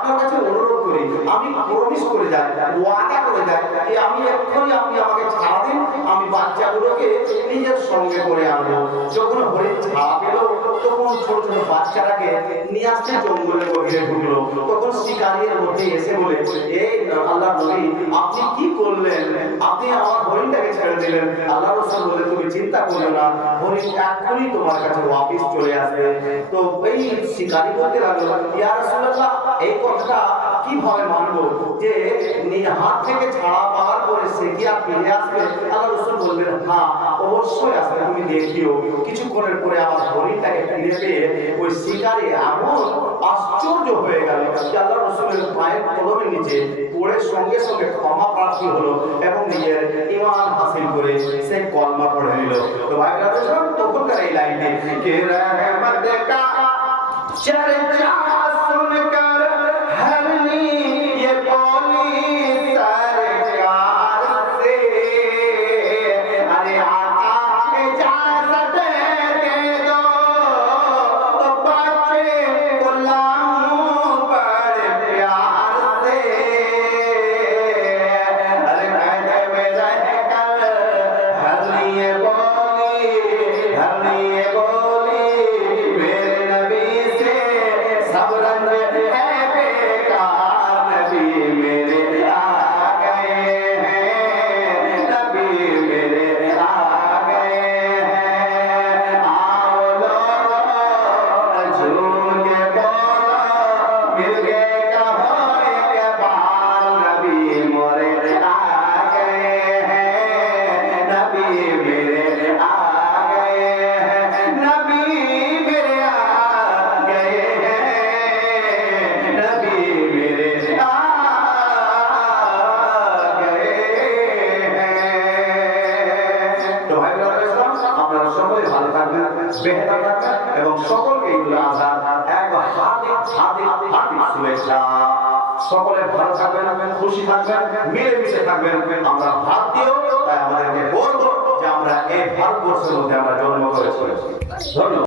আপনার কাছে অনুরোধ করি, আমি প্রমিস করে যাই, ওয়াদা করে যাই যে আমি এক্ষুনি আপনি আমাকে ছাড়া দিন, আমি বাচ্চাগুলোকে নিজের সঙ্গে করে আনবো। যখন হরিণ ছাড়া পেল তখন ছোট ছোট বাচ্চাটাকে নিয়ে আসতে জঙ্গলের গভীরে ঢুকলো। তখন শিকারীর মধ্যে এসে বলে, এই আল্লাহ নবী আপনি কি করলেন, আপনি আমার হরিণটাকে ছেড়ে দিলেন। আল্লাহ রাসূল বলে, তুমি চিন্তা করো না, হরিণ এক্ষুনি তোমার কাছে ওয়াপিস চলে আসবে। তো এই শিকারী বলতে লাগলো, ইয়া রাসূলুল্লাহ এই কথাটা কিভাবে মানবো যে হাত থেকে ছাড়া পাওয়ার পরে সে কি আর ফিরে আসবে? আল্লাহ রাসূল বললেন, হ্যাঁ অবশ্যই আসবে, তুমি দেখিও। কিছুক্ষণের পরে আমার হরিণটাকে ফিরে পেয়ে ওই শিকারী এমন আশ্চর্য হয়ে গেল যে আল্লাহ রাসূলের পায়ের তলবের নিচে পড়ে সঙ্গে সঙ্গে ক্ষমা প্রার্থী হলো এবং নিজের ঈমান হাসিল করে সে কলমা পড়ে নিল। তো ভাই ব্রাদার, তখনকার এই লাইনে কে রহমত কা চর্চা सुनकर हरनी ये बोली सरकार से, अरे आका इजाजत दे दो तो बच्चे को लाऊं बड़े प्यार से, अरे कहने में रह कर हरनी ये बोली मेरे नबी से सब रंग है बेकार, नबी मेरे आ गए हैं, नबी मेरे आ गए हैं। आओ लोगों झूम के बोलो, मिल गए कहो एक बार, नबी मोरे आ गए हैं, नबी मेरे आ गए हैं, नबी मेरे आ गए हैं, नबी मेरे आ गए हैं। তো ভাই ব্রাদার, আপনারা সকলে ভালো থাকবেন, বেহেদার থাকবেন এবং সকলকে ঈদুল আজহার এক হার্দিক শুভেচ্ছা। সকলে ভালো থাকবেন, খুশি থাকবেন, মিলেমিশে থাকবেন। আমরা ভারতীয়, তাই আমাদেরকে গর্ব যে আমরা এই ভারতবর্ষের মধ্যে আমরা জন্ম করেছি। ধন্যবাদ।